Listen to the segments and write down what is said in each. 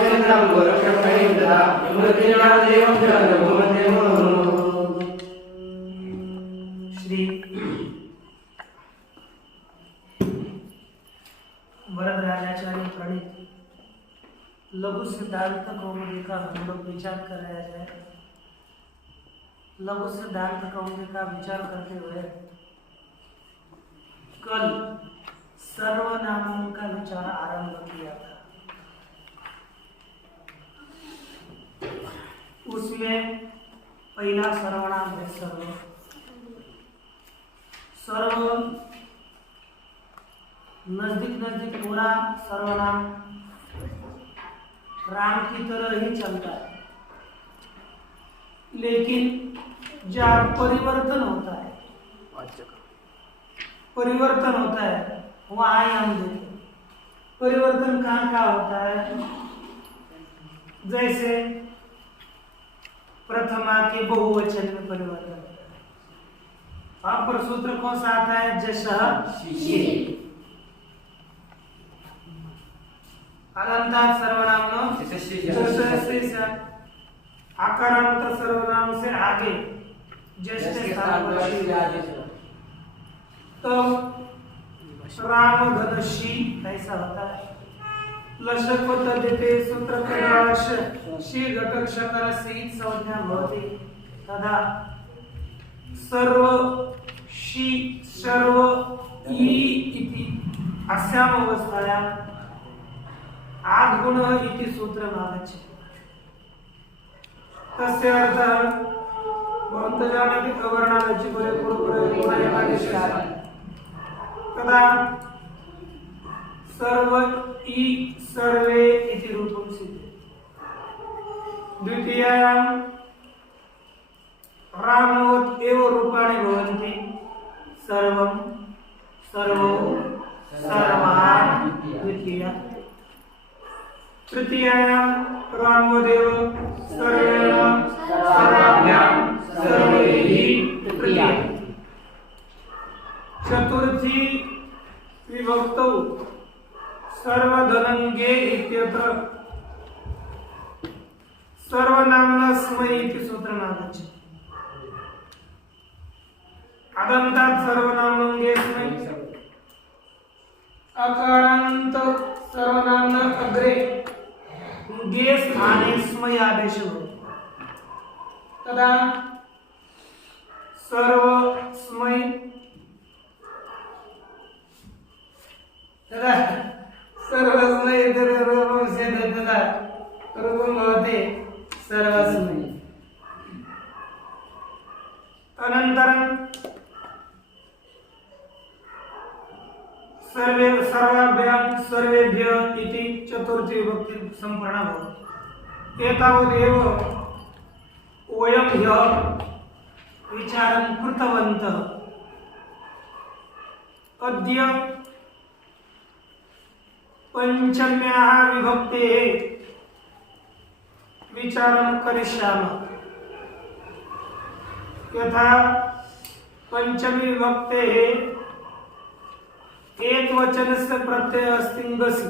चंद्रं गोरक्षपणिं तथा मृत्युञ्जयं देवं जगन्मोहनं। श्री वरदराजाचार्य प्रणीत लघु सिद्धांत कौमुदी का हम लोग विचार कर रहे हैं। लघु सिद्धांत कौमुदी का विचार करते हुए कल सर्वनामों का विचार आरंभ किया था। उसमें पहला सर्वनाम है सर्व। सर्व नजदीक पूरा सर्वनाम राम की तरह ही चलता है, लेकिन जहाँ परिवर्तन होता है वहाँ हम देखें परिवर्तन कहाँ होता है। जैसे प्रथमा के बहुवचन में परिवर्तन होता है। वहाँ पर सूत्र कौन सा आता है? जशः अनंतात सर्वनाम आकारांत सर्वनाम से आगे तो राम धनुषी ऐसा होता है। लशक पद्धति सूत्र शी घटक शकार सहित संज्ञा भवति तदा सर्व शी सर्व ई इति अस्याम अवस्थायां आद्गुण इति सूत्रम् आगच्छति। तस्य अर्थः भवन्तः जानन्ति अवर्णादि परे पूर्वपरे तदा सर्व ई सर्वे इति रूपं सिद्धि। द्वितीयायां रामवत् एव रूपाणि भवन्ति सर्वं सर्वो सर्वान् द्वितीया। तृतीयायां रामवदेव सर्वेण सर्वाभ्यां सर्वैः तृतीया। चतुर्थी विभक्तौ सर्वधनंगे इत्यत्र सर्वनाम्ना स्मै इति सूत्रम् आगच्छति। अदन्तात् सर्वनामनङ्गे स्मै अकारान्त सर्वनाम्ना अग्रे गे स्थाने स्मै आदेशो भवति। तदा सर्व स्मै तदा सर्वस्मै रूपं सिद्धति तदा रूपं भवति सर्वस्मै। अनन्तरं सर्वे सर्वाभ्यां सर्वेभ्यः इति चतुर्थी विभक्ति सम्पूर्णा भवति। एतावदेव वयं ह्यः विचारं कृतवन्तः। अद्य पंचम्याः विभक्तेः विचारं करिष्यामः। यथा पंचमी विभक्तेः एक वचन से प्रत्यय अस्ति ङसि।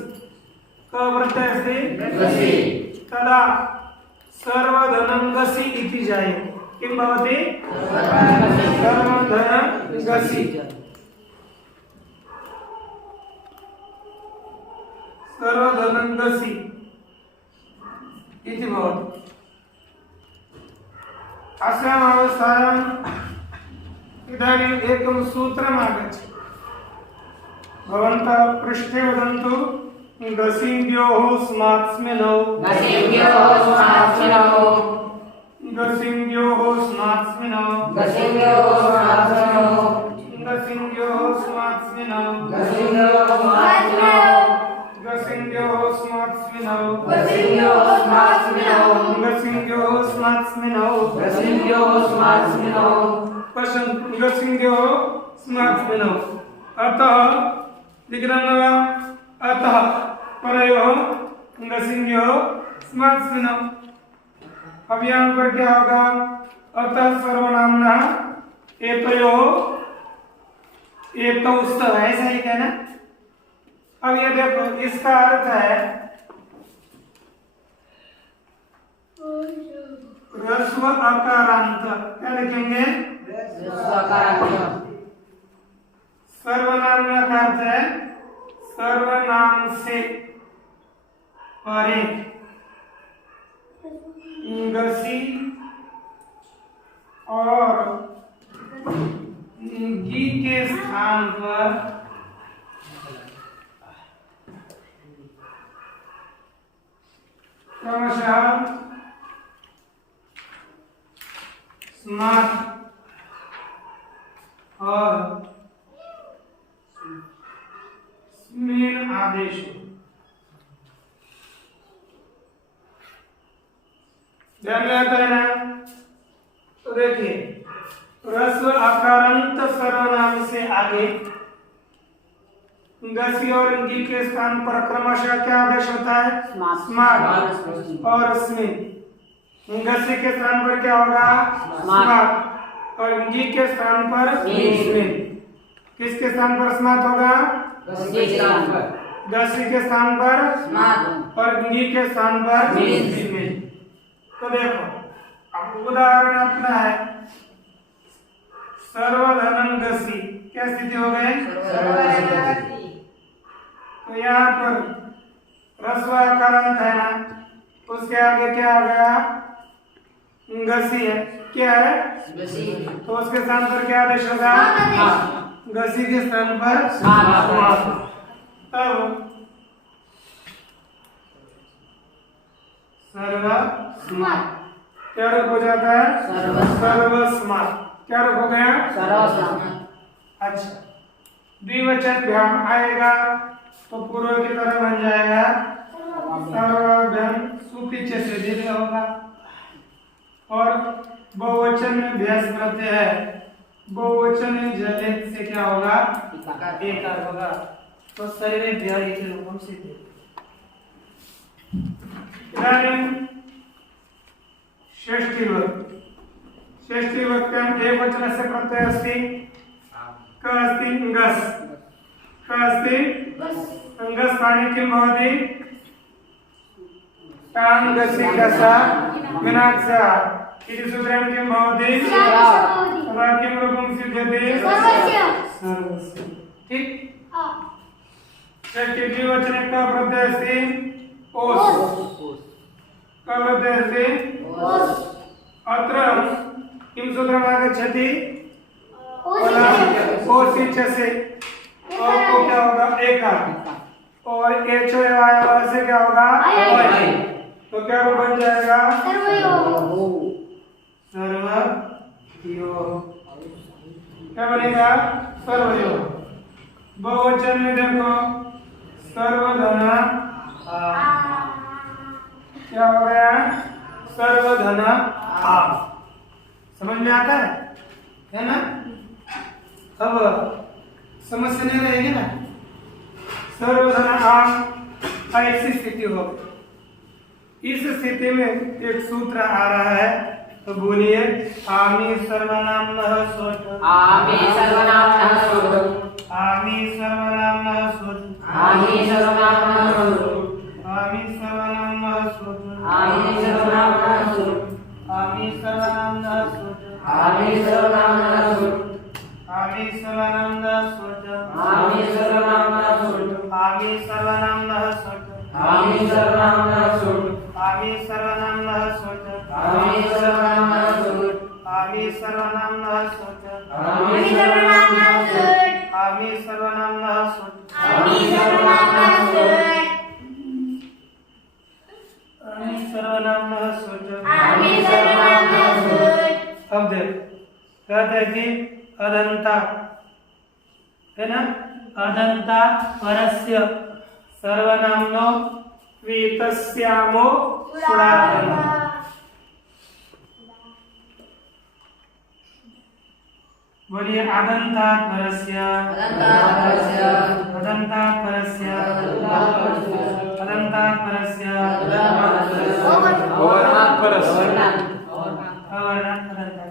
का प्रत्यय अस्ति? तदा सर्वधनंगसि इति जायते। किं भवति? सर्वधनंगसि। सर्वधनंगसि इति भवति। अस्याम् अवस्थायाम् इदानीम् एकं सूत्रम् आगच्छति। भवन्तः पृष्ठे वदन्तु गसिङ्ग्योः स्मात्स्मिनौ गसिङ्ग्योः स्मात्स्मिनौ गसिङ्ग्योः स्मात्स्मिनौ गसिङ्ग्योः स्मात्स्मिनौ गसिङ्ग्योः स्मात्स्मिनौ गसिङ्ग्योः स्मात्स्मिनौ गसिङ्ग्योः स्मात्स्मिनौ गसिङ्ग्योः स्मात्स्मिनौ गसिङ्ग्योः स्मात्स्मिनौ पश्यन्तु गसिङ्ग्योः स्मात्स्मिनौ। अतः लिखना अतः परयोः ङसिङ्ग्योः स्मात्स्मिनौ। अब यहाँ पर क्या होगा? अतः सर्वनामना एतयोः एतौ स्तः ऐसा लिखा है ना। अब ये देखो इसका अर्थ है ह्रस्व अकारांत क्या लिखेंगे? सर्वनाम का अर्थ है सर्वनाम से परे गसी और गी के स्थान पर क्रमशः स्मार्ट और स्मेन आदेश ध्यान में आता है ना? तो देखिए ह्रस्व अकारांत सर्वनाम से आगे गसी और गी के स्थान पर क्रमशः क्या आदेश होता है? स्मार्ट और स्मिन। गसी के स्थान पर क्या होगा? स्मार्ट और गी के स्थान पर स्मिन। किसके स्थान पर स्मार्ट होगा? गसी के स्थान पर स्मार्ट और गी के स्थान पर स्मिन। तो देखो अब उदाहरण अपना है सर्वधनम गसी, क्या स्थिति हो गई? तो यहाँ पर ह्रस्व अकारांत है ना, उसके आगे क्या आ गया? गसी है। क्या है? तो उसके स्थान पर क्या आदेश होगा? गसी के स्थान पर तब सर्वस्मार्ट क्या रूप हो जाता है? सर्वस्मार्ट। क्या रूप हो गया? अच्छा, द्विवचन भ्याम आएगा तो पूर्व की तरह बन जाएगा सर्वभ्याम सुपीछे से दीर्घ होगा और बहुवचन में भ्यास प्रत्यय है, बहुवचन में जलित से क्या होगा? एकार होगा। तो सर्वे भ्याई के रूपम सिद्ध। इदानीं षष्ठी विभक्त्याम् एकवचनस्य प्रत्ययः अस्ति क अस्ति ङस्, क अस्ति ङस् स्थाने किं भवति? तां गसि गसा विनाक्ष इति सूत्रेण किं भवति? तदा किं रूपं सिद्ध्यति? सर्वस्य। ठीक? षष्ठी द्विवचने क प्रत्ययः अस्ति ओस्, क प्रत्ययः अस्ति अत्र किं सूत्रम् आगच्छति? ओसिचसे और को क्या होगा? एकार और एचो एवाय से क्या होगा? अय। तो क्या रूप बन जाएगा? सर्वयो। क्या बनेगा? सर्वयो। बहुवचन में देखो सर्वधना क्या हो गया? सर्वधना आम। समझ में आता है ना? अब समस्या नहीं रहेगी ना? सर्वधना आम ऐसी स्थिति हो गई। इस स्थिति में एक सूत्र आ रहा है, तो बोलिए आमी सर्वनामनः सोच, आमी सर्वनामनः सोच, आमी सर्वनामनः सोच, आमी सर्वनामनः सोच, आमी सर्वनामनः सोच, आमी सर्वनामनः सोच, आमी सर्वनामनः सोच, आमी सर्वनामनः सोच, आमी सर्वनामनः सोच, आमी सर्वनामनः सोच, आमी सर्वनामनः सोच, आमी सर्वनामनः सोच, आमी सर्वनामनः सोच, आमी सर्वनामनः सोच, आमी सर्वनामनः सोच, आमी सर्वनामनः सोच, आमी सर्वनामनः सोच, आमी सर्वनामनः सोच, आमी सर्वनामनः सोच, आमी सर्वनामनः सोच। अब देख कहते हैं कि अदंता है ना? अदंता परस्य सर्वनामनो वेतस्यामो सुरागम। बोलिए अदंतात् परस्य, अदंतात् परस्य, अदंतात् परस्य, अदंतात् परस्य, अवर्णात् परस्य, अवर्णात् परस्य,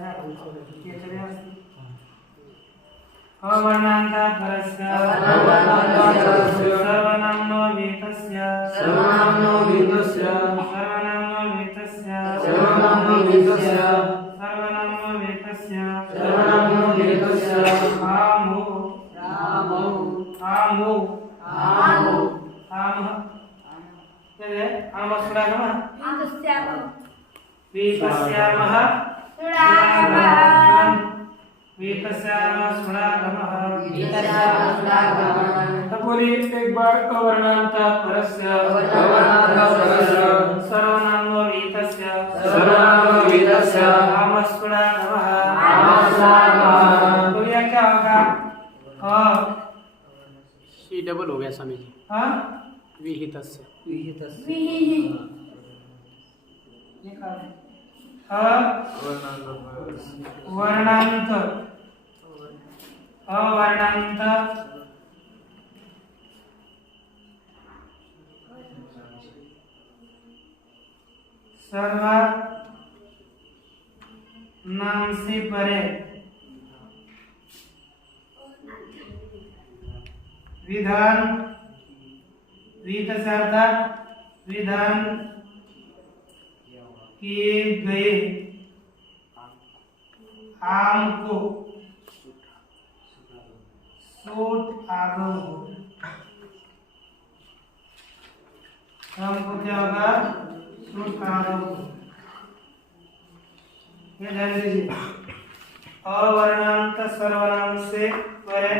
अवर्णान्तात् परस्य, सर्वनाम्नो वेतस्य, सर्वनाम्नो वेतस्य, सर्वनाम्नो वेतस्य, सर्वनाम्नो वेतस्य, वीतस्यामः वीतस्यामः सुरागमः। तब बोलिए एक बार अवर्णांत परस्य सर्वनामो वीतस्य आमस्फुरागमः। तो यह क्या होगा? ई डबल हो गया स्वामी जी। हाँ विहितस्य वर्णांत अवर्णांत सर्व नाम से परे विधान विधान किए गए आम को सूट आगम हो। आम को क्या होगा? सूट आगम हो। ये ध्यान दीजिए। अवर्णांत सर्वनाम से परे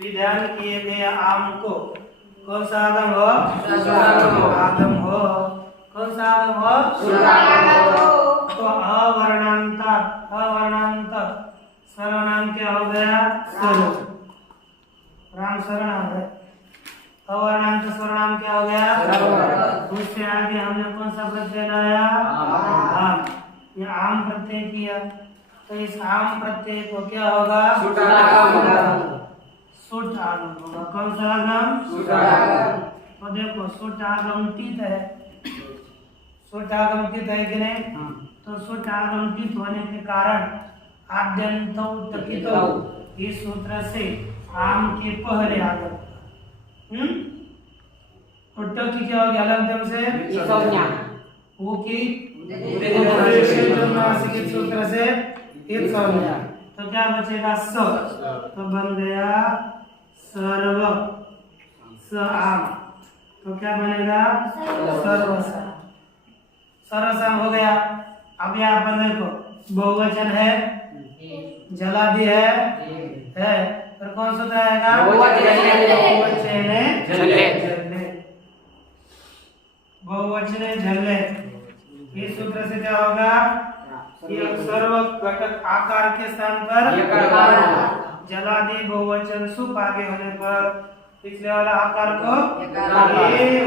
विधान किए गए आम को कौन सा आगम हो? आगम हो। कौन सा आगम हो? तो अवर्णांत सर्वनाम क्या हो गया? सर्व। राम सर्वनाम है। अवर्णांत सर्वनाम क्या हो गया? उससे आगे हमने कौन सा प्रत्यय लाया? आम। ये आम प्रत्यय किया तो इस आम प्रत्यय को क्या होगा? सुट आगम होगा। कौन सा आगम? तो देखो सुट आगमटित है। सुट आगमटित है कि नहीं? तो सुट आगमटित होने के कारण आद्यंतो तकितो इस सूत्र से आम के पहले आगम। और टकी क्या हो गया? अलंतम से वो की सूत्र से एक संज्ञा। तो क्या बचेगा? स। तो बन गया सर्व स आम। तो क्या बनेगा? सर्वसाम। सर्वसाम हो गया। अब यहाँ पर देखो बहुवचन है, जलादि है और कौन सा आएगा? बहुवचने झल्ले। इस सूत्र से क्या होगा? ये सर्व घटक आकार के स्थान पर जलादि बहुवचन सुप आगे होने पर पिछले वाला आकार को ये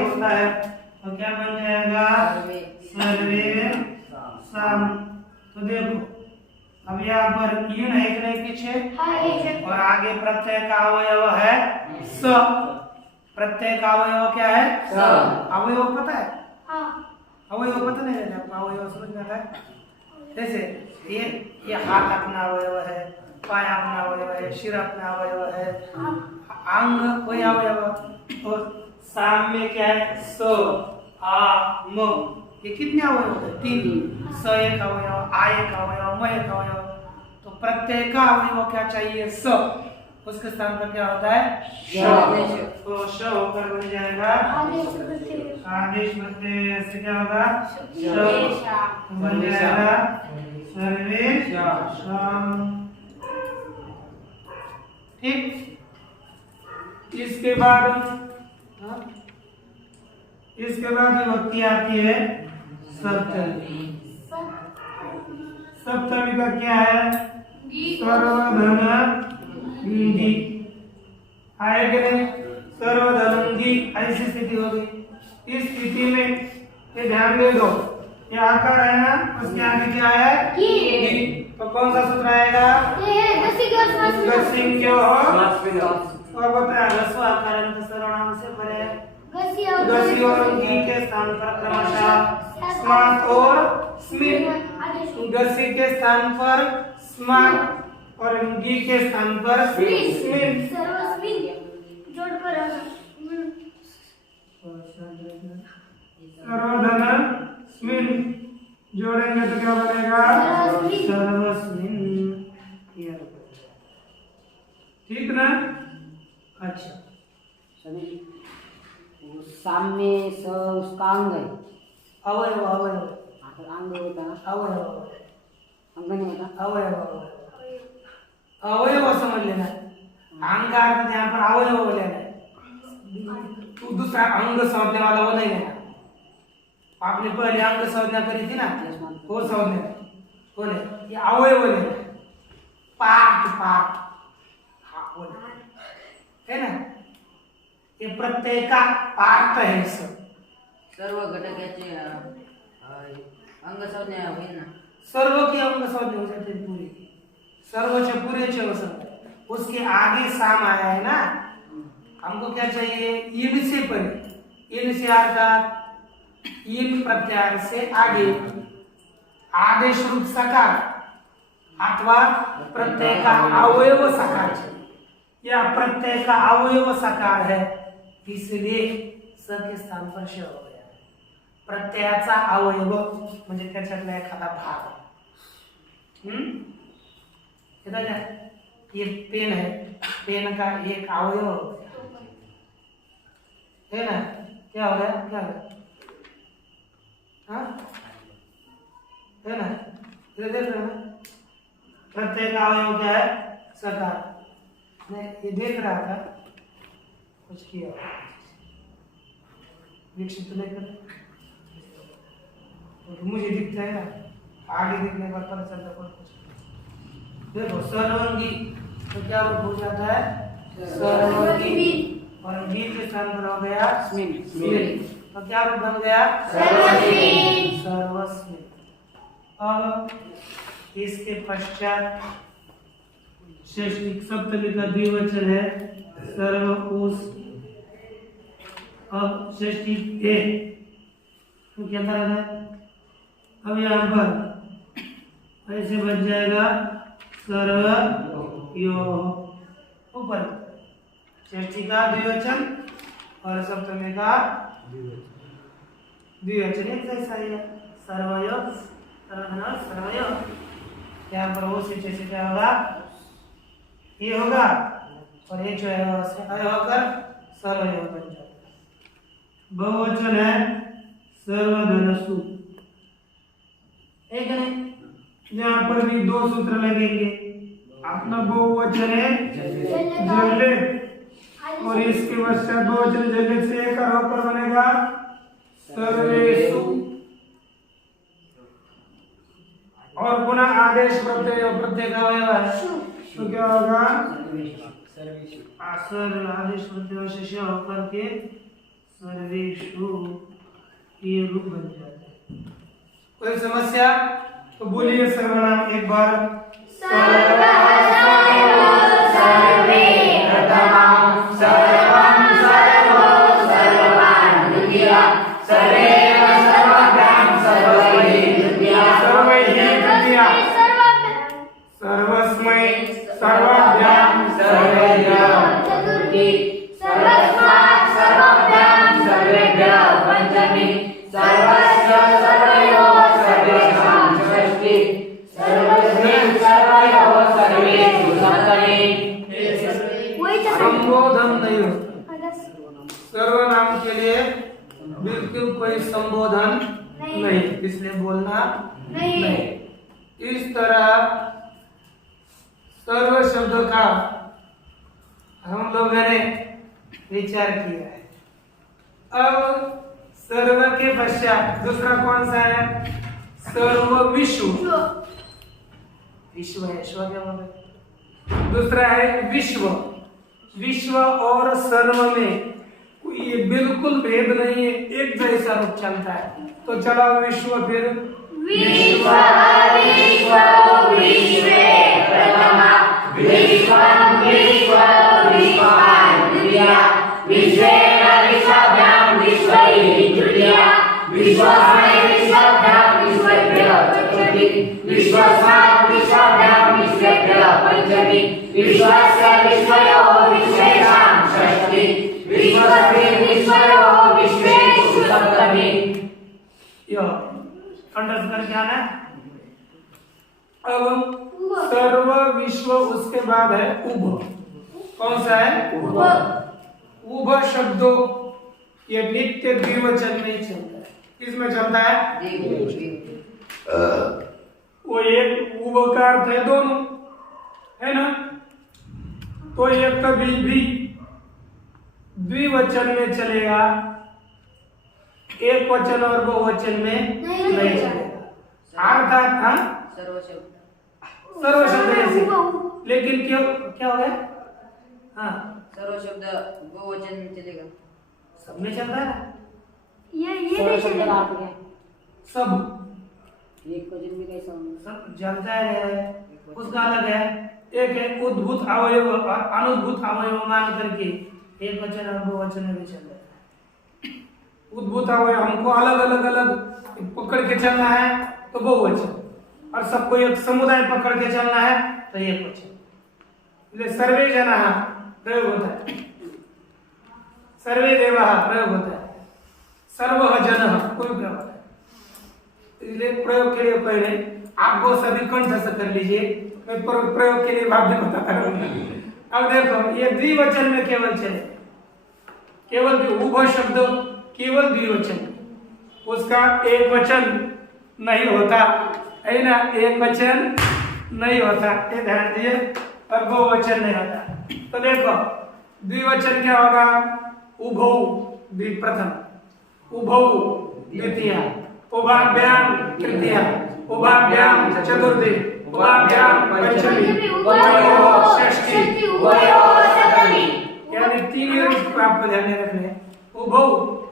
होता है। तो क्या बन जाएगा? सर्वे साम। तो देखो अब यहाँ पर यूं है कि नहीं पीछे? और आगे प्रत्यय का अवयव है स। प्रत्यय का अवयव क्या है? अवयव पता है? अवयव पता नहीं रहता आपको? अवयव समझ में आता है? जैसे ये हाथ अपना अवयव है, पाय अपना अवयव है, सिर अपना अवयव है, अंग कोई अवयव। और साम में क्या है? स आ म। ये कितने अवयव है? 3। स एक अवयव, आ एक अवयव, म एक अवयव। तो प्रत्यय का अवयव क्या चाहिए? स। उसके स्थान पर क्या होता है? श। तो श होकर बन जाएगा आदेश प्रत्यय से क्या होगा? बन जाएगा सर्वेषाम। ठीक। इसके बाद विभक्ति आती है सप्तमी। सप्तमी का क्या है? सर्वधनंगी। आएगा सर्वधनंगी ऐसी स्थिति होगी। इस स्थिति में ये ध्यान दे दो, ये आकार है ना, उसके आगे क्या है? तो कौन सा सूत्र आएगा? और बताया रस्व आकारंत सर्वनाम से परे गसी और अंगी के स्थान पर क्रमशः स्मार्ट और स्मित। गसी के स्थान पर स्मार्ट और अंगी के स्थान पर स्मित। सर्वधन स्मिन जोड़ेंगे तो क्या बनेगा? सर्वस्मिन। ठीक ना? अच्छा सामने स उसका अंग है अवयव अवयव अंग होता ना अवयव अंग नाही होता अवयव अवयव असं म्हणले ना अंग अर्थ यहाँ पर अवयव बोले ना तू दूसरा अंग समझने वाला वो नहीं है आपने पहले अंग संज्ञा करी थी ना वो संज्ञा बोले ये अवयव बोले पार्ट पार्ट हाँ बोले है ना ये प्रत्यय का पार्ट है सब सर्व घटकाचे अंग संज्ञा होईल ना सर्व की अंग संज्ञा हो जाती है पूरी सर्व से पूरे से हो सकता है उसके आगे साम आया है ना हमको क्या चाहिए इन से परे इन से अर्थात इन प्रत्यार से आगे आदेश रूप सकार अथवा प्रत्यय का अवयव सकार चाहिए या प्रत्यय का अवयव सकार है इसलिए स के स्थान पर श हो गया प्रत्ययाचा अवयव म्हणजे त्याच्यातला एखादा भाग इधर क्या ये पेन है पेन का एक अवयव हो गया है ना क्या हो गया क्या हो गया हाँ है ना इधर देख रहे हो ना प्रत्यय का अवयव क्या है सकार मैं ये देख रहा था कुछ किया विकसित लेकर तो मुझे दिखता है ना आगे देखने पर पता चलता कुछ देखो सर्वंगी तो क्या रूप हो जाता है सर्वंगी और मीन के स्थान पर हो गया स्मिन तो क्या रूप बन गया सर्वस्मिन अब इसके पश्चात षष्ठी सप्तमी का द्विवचन है सर्वऊस अब षष्ठी ए तो क्या अंदर है अब यहाँ पर ऐसे बन जाएगा सर्व यो ऊपर षष्ठी का द्विवचन और सप्तमी का द्विवचन एक जैसा ही है सर्वय सर्वधन सर्वय यहाँ पर वो से जैसे क्या होगा ये होगा और ये जो है अय होकर सर्वय बन जाता है बहुवचन है सर्वधनसु एक नहीं यहाँ पर भी दो सूत्र लगेंगे अपना बहुवचन है जल्लेद और इसके पश्चात बहुवचन जल्लेद से एक होकर बनेगा सर्वेषु और पुनः आदेश प्रत्यय का अवयव है तो क्या होगा आदेश प्रत्यय शेष होकर के सर्वेषु ये रूप बन जाता है कोई समस्या तो बोलिए सर्वनाम एक बार सर्वस्मै सर्वाभ्यां सर्वेभ्यः चतुर्थी सर्वस्मात् सर्वाभ्यां सर्वेभ्यः पंचमी सर्वस्य सर्वयोः सर्वेषां षष्ठी सर्वस्मिन् सर्वयोः सर्वेषु सप्तमी संबोधन नहीं होता सर्वनाम के लिए बिल्कुल कोई संबोधन नहीं इसलिए बोलना नहीं इस तरह सर्व शब्द का हम लोगों ने विचार किया है अब सर्व के पश्चात दूसरा कौन सा है सर्व विश्व विश्व है विश्व क्या मतलब दूसरा है विश्व विश्व और सर्व में ये बिल्कुल भेद नहीं है एक जैसा रूप चलता है तो चला विश्व फिर विश्व विश्व विश्वे प्रथमा विश्वं विश्व विश्वान् द्वितीया विश्वेन विश्वाभ्यां विश्वैः तृतीया विश्वस्मै विश्वाभ्यां विश्वेभ्यः चतुर्थी विश्वस्मात् विश्वाभ्यां विश्वेभ्यः पंचमी विश्वस्य विश्वयोः विश्वेषां षष्ठी विश्वस्मिन् विश्वयोः विश्वेषु सप्तमी यो अंडरस्टैंड क्या है अब सर्व विश्व उसके बाद है उभ कौन सा है उभ शब्दों ये नित्य द्विवचन में चलता है किसमें चलता है? द्विगु। वो एक उभ का अर्थ है दोनों, है ना? तो एक कभी भी द्विवचन में चलेगा, एक वचन और बहुवचन में नहीं चलेगा। अर्थात हाँ सर्व शब्द सर्व शब्द ऐसे, लेकिन क्यों क्या हो गया? हाँ सर्व शब्द बहुवचन में चलेगा। सब में चलता है ना? ये नहीं चलेगा। सब एक वचन भी कैसा होगा? सब चलता है, उसका अलग है। एक है उद्भूत अवयव अनुभूत अवयव मान करके एक वचन और बहुवचन में भी चल रहा है। उद्भूत अवयव हमको अलग अलग अलग पकड़ के चलना है तो बहुवचन, और सबको एक समुदाय पकड़ के चलना है तो एक वचन। इसलिए सर्वे जनाः प्रयोग होता है, सर्वे देवाः प्रयोग होता है, सर्वः जनः कोई प्रयोग होता है। इसलिए प्रयोग के लिए पहले आपको सभी कंठस्थ कर लीजिए, मैं प्रयोग के लिए भाव भी बताता रहूंगा। अब देखो ये द्विवचन में केवल चले, केवल उभ शब्द केवल द्विवचन, उसका एक वचन नहीं होता है ना, एक वचन नहीं होता, ये ध्यान दिए, और बहुवचन नहीं होता। तो देखो द्विवचन क्या होगा? उभौ प्रथम, उभौ द्वितीय, उभाभ्याम तृतीय, उभाभ्याम चतुर्थी, उभाभ्याम पंचमी, उभयोः षष्ठी, उभयोः सप्तमी। यानी तीन यूनिट आपको ध्यान में रखने हैं। उभौ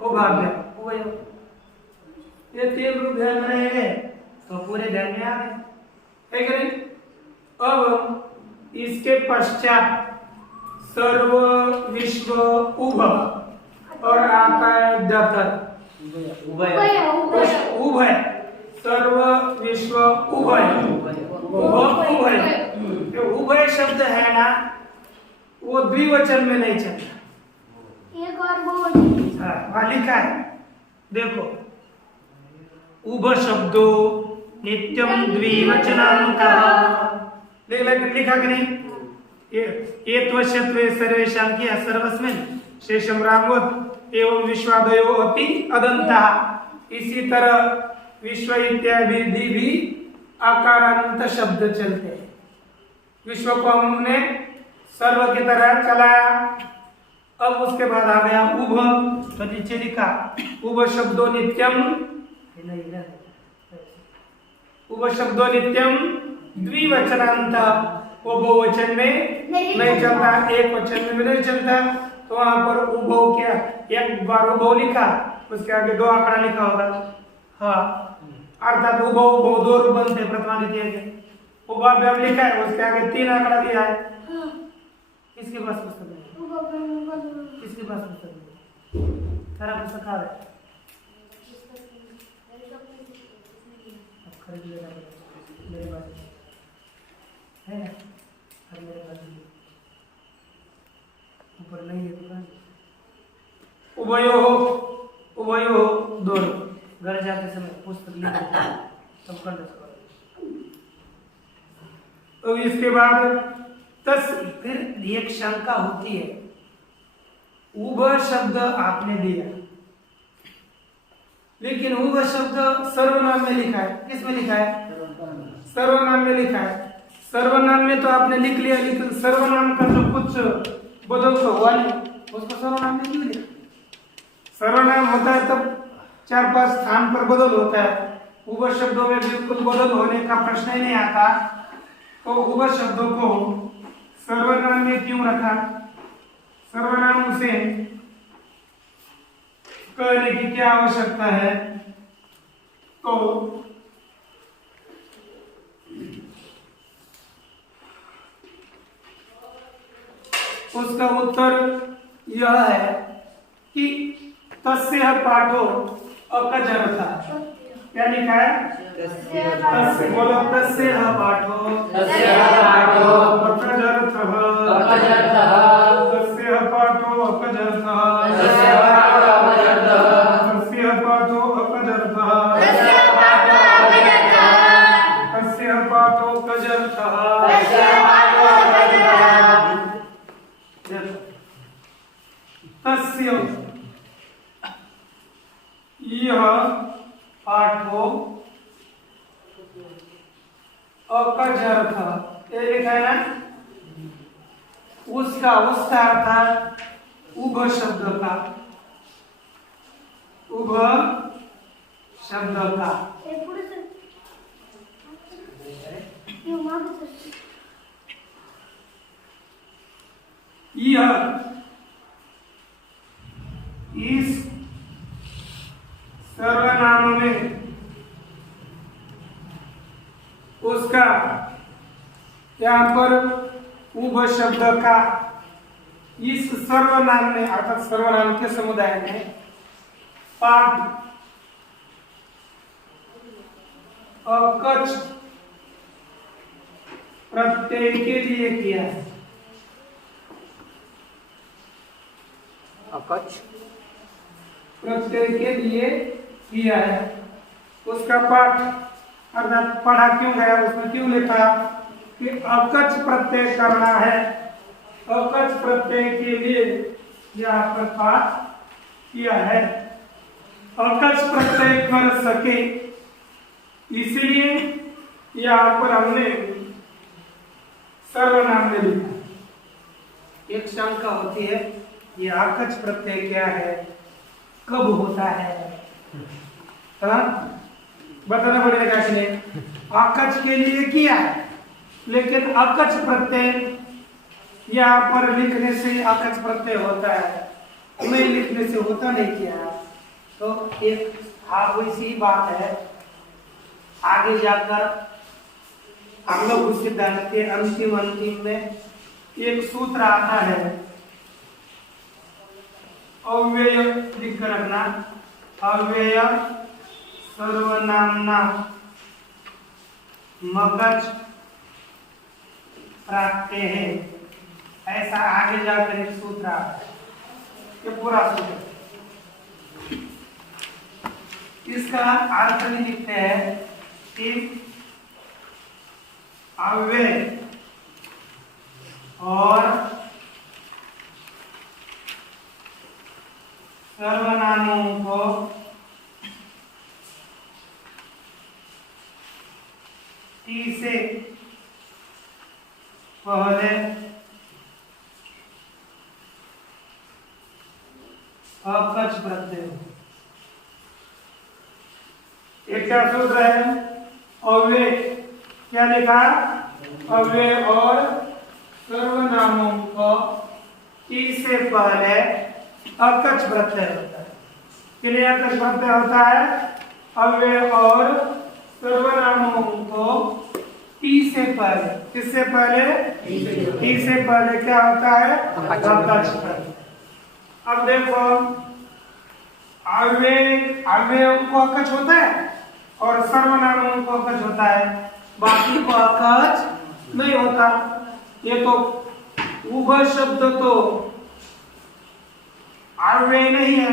उभाभ्याम उभयोः, ये तीन रूप ध्यान में रहेंगे तो पूरे ध्यान में आ गए, है कि नहीं? अब इसके पश्चात सर्व विश्व उभ और आता है दतर उभय, सर्व विश्व उभय, उभय। जो उभय शब्द है ना वो द्विवचन में नहीं चलता। एक और बहुवचन। वहाँ लिखा है देखो, उभ शब्दो नित्यम द्विवचनान्तः, लिखा कि नहीं? एत्वश्यत्वे सर्वेषां किया सर्वस्मिन् शेषम रामवत् एवं विश्वादयो अपि अदन्तः। इसी तरह विश्व इत्यादि भी आकारांत शब्द चलते हैं। विश्व को हमने सर्व की तरह चलाया, अब उसके बाद आ गया उभ, तो नीचे लिखा उभ शब्दो नित्यम, उभ शब्दो नित्यम द्विवचनांत, वो बहुवचन में नहीं चलता, एक वचन में भी नहीं चलता। तो वहां पर उभव क्या, एक बार उभव लिखा, उसके आगे दो आंकड़ा लिखा होगा, हाँ, अर्थात उभव उभव दो रूप बनते प्रथमा द्वितीय के। उभाभ्याम लिखा है, उसके आगे तीन आंकड़ा दिया है। किसके पास पुस्तक है? किसके पास पुस्तक है? सारा पुस्तक आ रहा है, खरीद लेना मेरे पास है ना, मेरे पास ऊपर नहीं है दुकान। उभयो दोनों घर जाते समय पुस्तक लेते तब कर दो। तो इसके बाद फिर एक शंका होती है, उभ शब्द आपने दिया, लेकिन उभ शब्द सर्वनाम में लिखा है। किस में लिखा है? सर्वनाम में लिखा है। सर्वनाम में तो आपने लिख लिया, लेकिन सर्वनाम का जो कुछ बदल तो हुआ नहीं, उसको सर्वनाम में क्यों लिखा? सर्वनाम होता है तब 4-5 स्थान पर बदल होता है। उभ शब्दों में बिल्कुल बदल होने का प्रश्न ही नहीं आता, तो उभ शब्दों को सर्वनाम में क्यों रखा? सर्वनाम से कहने की क्या आवश्यकता है? तो उसका उत्तर यह है कि तस्य पाठो अकजरथा। क्या लिखा है? बोलो तस्य पाठो अकजरथः, तस्य पाठो अकजरथः, तस्य पाठो अकजरथः, तस्य पाठो अकजरथः। तस्य, यह अकज अर्थ, ये लिखा है ना, उसका अर्थ उभ शब्द का, उभ शब्द का। ये पुढे सर. ये मागे सर. यह इस सर्वनाम में उसका यहाँ पर उभ शब्द का इस सर्वनाम में अर्थात सर्वनाम के समुदाय में पाठ अकच प्रत्यय के लिए किया है। अकच प्रत्यय के लिए किया है। उसका पाठ अर्थात पढ़ा क्यों गया, उसमें क्यों लिखा कि अकच प्रत्यय करना है। अकच प्रत्यय के लिए यहाँ पर पाठ किया है। अकच प्रत्यय कर सके इसलिए यहाँ पर हमने सर्वनाम में लिखा। एक शंका होती है ये अकच प्रत्यय क्या है, कब होता है, बताना पड़ेगा कि नहीं। अकच के लिए किया है लेकिन अकच प्रत्यय यहाँ पर लिखने से अकच प्रत्यय होता है, नहीं लिखने से होता नहीं किया। तो एक वैसी बात है, आगे जाकर हम लोग उस सिद्धांत के अंतिम में एक सूत्र आता है, अव्यय लिख कर रखना, अव्यय सर्वनामना मगज प्राप्त है। ऐसा आगे जाकर एक सूत्र आता है, ये पूरा सूत्र। इसका अर्थ भी लिखते हैं कि अव्यय और सर्वनामों को टी से पहले अकच प्रत्यय। एक क्या सूत्र है, अव्यय क्या लिखा, अव्यय और सर्वनामों को टी से पहले अकच प्रत्यय होता है। किन्हें अकच प्रत्यय होता है, अव्यय और सर्वनामों को टी से पहले, किससे पहले, टी से पहले क्या होता है, अकच प्रत्यय। अब देखो अव्ययों को अकच होता है और सर्वनामों को अकच होता है, बाकी को अकच नहीं होता। ये तो उभ शब्द तो अव्यय नहीं है,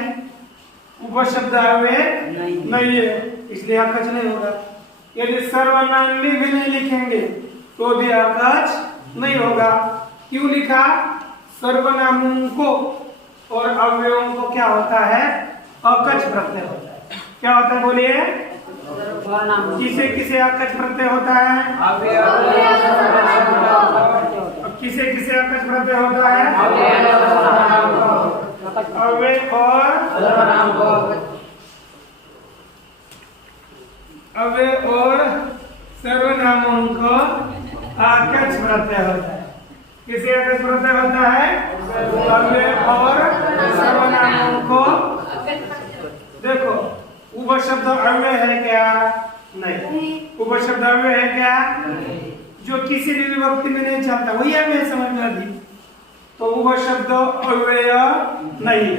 उभ शब्द अव्यय नहीं है, इसलिए अकच नहीं होगा। यदि सर्वनाम में भी नहीं लिखेंगे तो भी अकच नहीं होगा। क्यों लिखा, सर्वनामों को और अव्ययों को क्या होता है, अकच प्रत्यय होता है। क्या होता है बोलिए, किसे किसे अकच प्रत्यय होता है, किसे किसे अकच प्रत्यय होता है, अव्यय और सर्वनामों को अकच प्रत्यय होता है। किसे अकच प्रत्यय होता है, अव्यय और सर्वनामों को। देखो उभ शब्द अव्यय है क्या, नहीं। उभ शब्द अव्यय है क्या, जो किसी भी विभक्ति में नहीं चलता वही अव्यय समझ में आती। तो उभ शब्द अव्यय नहीं।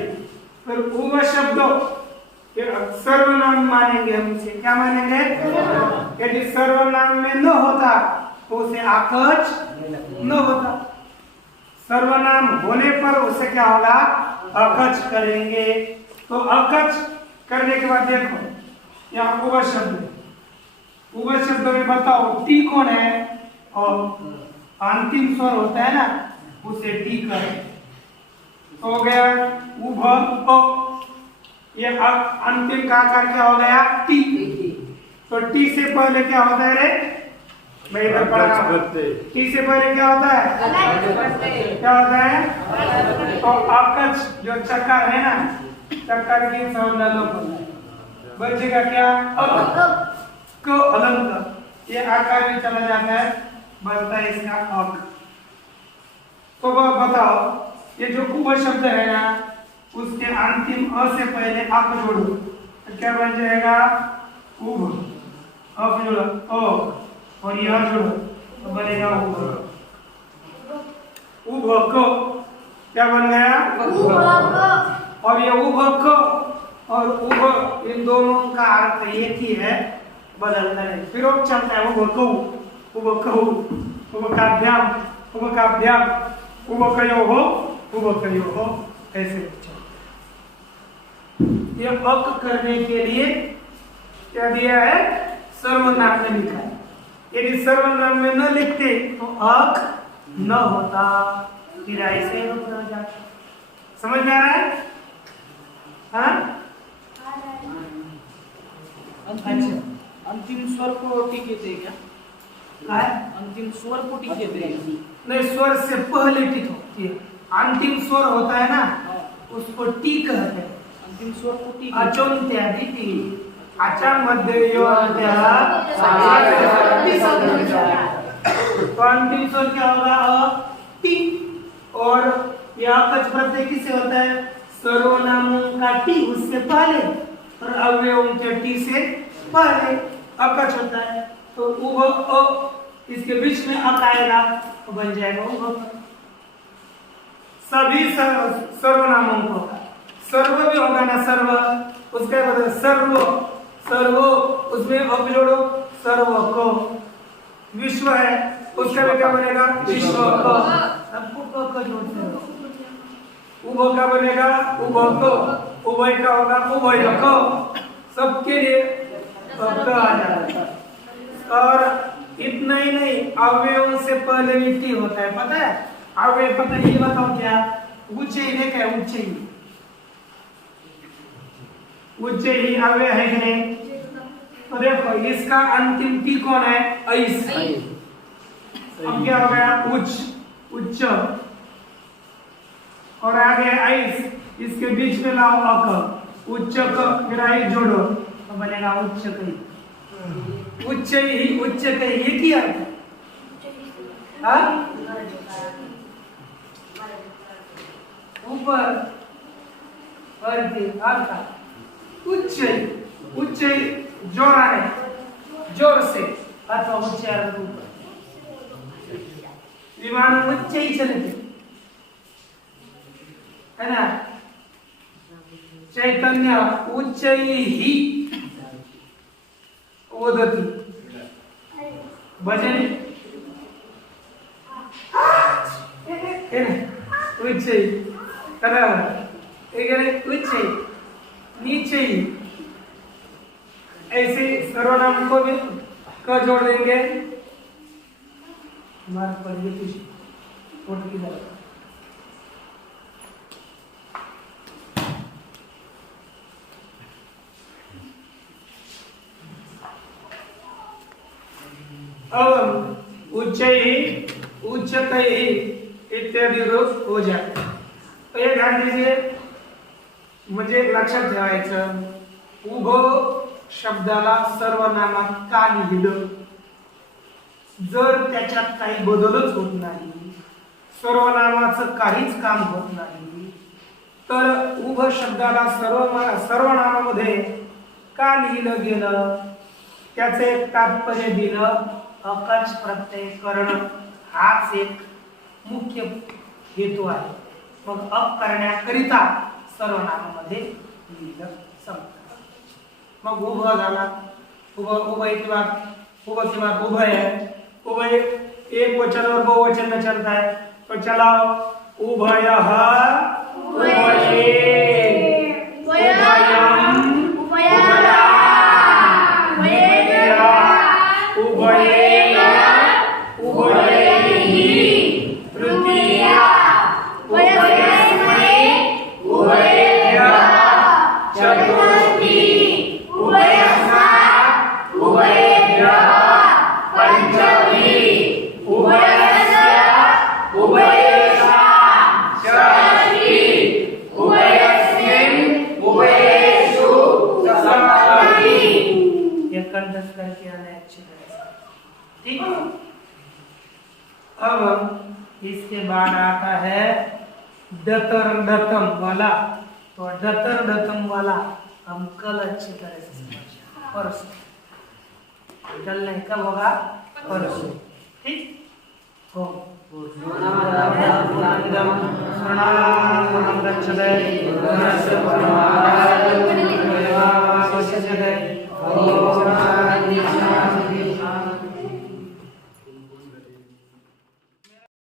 फिर उभ शब्द सर्वनाम मानेंगे हम इसे, क्या मानेंगे, यदि सर्वनाम में न होता तो उसे अकच न होता, सर्वनाम होने पर उसे क्या होगा, अकच करेंगे। तो अकच करने के बाद देखो यहाँ उभ शब्द, उभ शब्द में बताओ टी कौन है, और अंतिम स्वर होता है ना उसे टी करें तो हो गया उभ। ये अंतिम का आकार क्या हो गया, टी। तो टी से पहले क्या होता है रे? मैं इधर पढ़ा रहा हूं। टी से पहले क्या होता है? क्या होता है? तो आपका जो चक्कर है ना, चक्कर की संज्ञा लोप होता है। बचेगा क्या? अक को अलंत, ये आकार भी चला जाता है, बनता है इसका अक। तो बताओ, ये जो उभ शब्द है ना, उसके अंतिम अ से पहले अक जोड़ो तो क्या बन जाएगा? उभ। अक जोड़ो ओ, और यह जोड़ो तो बनेगा उभ। उभ को क्या बन गया? और ये उभ को और उभ, इन दोनों का अर्थ एक ही है, बदलता है। फिर वो चलता है उभ को, उभ को, उभ काभ्याम, उभ काभ्याम, उभ कयो हो, ऐसे चलता। ये अक करने के लिए क्या दिया है? सर्वनाम में लिखा है। यदि सर्वनाम में न लिखते तो अक न होता, फिर ऐसे हो जाता। समझ में आ रहा है? हाँ? अंतिम स्वर को टिक कहते हैं क्या? अंतिम स्वर को टिक कहते हैं? नहीं, स्वर से पहले टिक होती है। अंतिम स्वर होता है ना, उसको टी कहते हैं। अंतिम स्वर को टिक। अचोन्त्यादि टी, अचा मध्य यो अंत्य। तो अंतिम स्वर क्या होगा? अ टी। और यह अकच प्रत्यय किससे होता है? सर्वनामों का टी उससे पहले और अवयवों के टी से पहले अकच होता है। तो उभ अ, इसके बीच में अक आएगा तो बन जाएगा उभ। सभी सर्वनामों को सर्व भी होगा ना, सर्व, उसके बाद सर्व, सर्वो, उसमें अप जोड़ो, सर्व को। विश्व है, उसका भी क्या बनेगा? विश्व को। सबको को जोड़ते हो। उभ का बनेगा उभ को, उभय का होगा उभय को, सबके लिए क आ जाएगा। और इतना ही नहीं, अवयवों से पहले भी टी होता है, पता है? अवयव पता है, ये बताओ क्या? उच्चई देखा है? उच्चई, उच्चई अवयव है कि नहीं? तो देखो, इसका अंतिम टी कौन है? ऐस। अब क्या हो गया? उच्च, उच्च, और आगे ऐस, इसके बीच में लाओ अक, उच्च क, फिर ऐस जोड़ो तो बनेगा उच्च कई। उच्च ही, उच्च कई, ये क्या है? हाँ? ऊपर, उच्च, उच्च जोर है, जोर से अथवा उच्चारण ऊपर। विमान उच्च ही चलते है ना? चैतन्य उच्च ही ओदती। भजन उच्च ही, उच्च ही, नीचे ही। ऐसे सर्वनाम को भी क जोड़ देंगे। हमारे पर ये कुछ फोटो की तरह। अब उच्चैः, उच्चतैः इत्यादि रूप हो जाते। तो ये ध्यान दीजिए, म्हणजे लक्षात ठेवायचं, उभ शब्दाला सर्वनामात का लिहिलं? जर त्याच्यात काही बदलच होत नाही, सर्वनामाचं काहीच काम होत नाही, तर उभ शब्दाला सर्वनामामध्ये का लिहिलं गेलं? त्याचे तात्पर्य दिलं, अकच प्रत्यय करणं हाच एक मुख्य हेतू आहे। मग अप करण्याकरिता सर्वनामामध्ये लिहिलं समजा। मग उभ झाला, उभय की बात उभय है, उभय एक वचन और बहुवचन में चलता है, तो चलाओ उभयः, उभये, उभयम्, उभया, उभये, उभयैः, तृतीया, उभयस्मै, उभयेभ्यः, चतुर्थी, उभयस्मात्, उभय मेहनत करके आना है अच्छी तरह से, ठीक है। अब इसके बाद आता है डतर डतम वाला, तो डतर डतम वाला हम कल अच्छी तरह से समझेंगे, परसों। कल नहीं, कब होगा? परसों, ठीक हो। प्रणाम गच्छते गुणस्य परमाय देवावशिष्यते। ओम शांति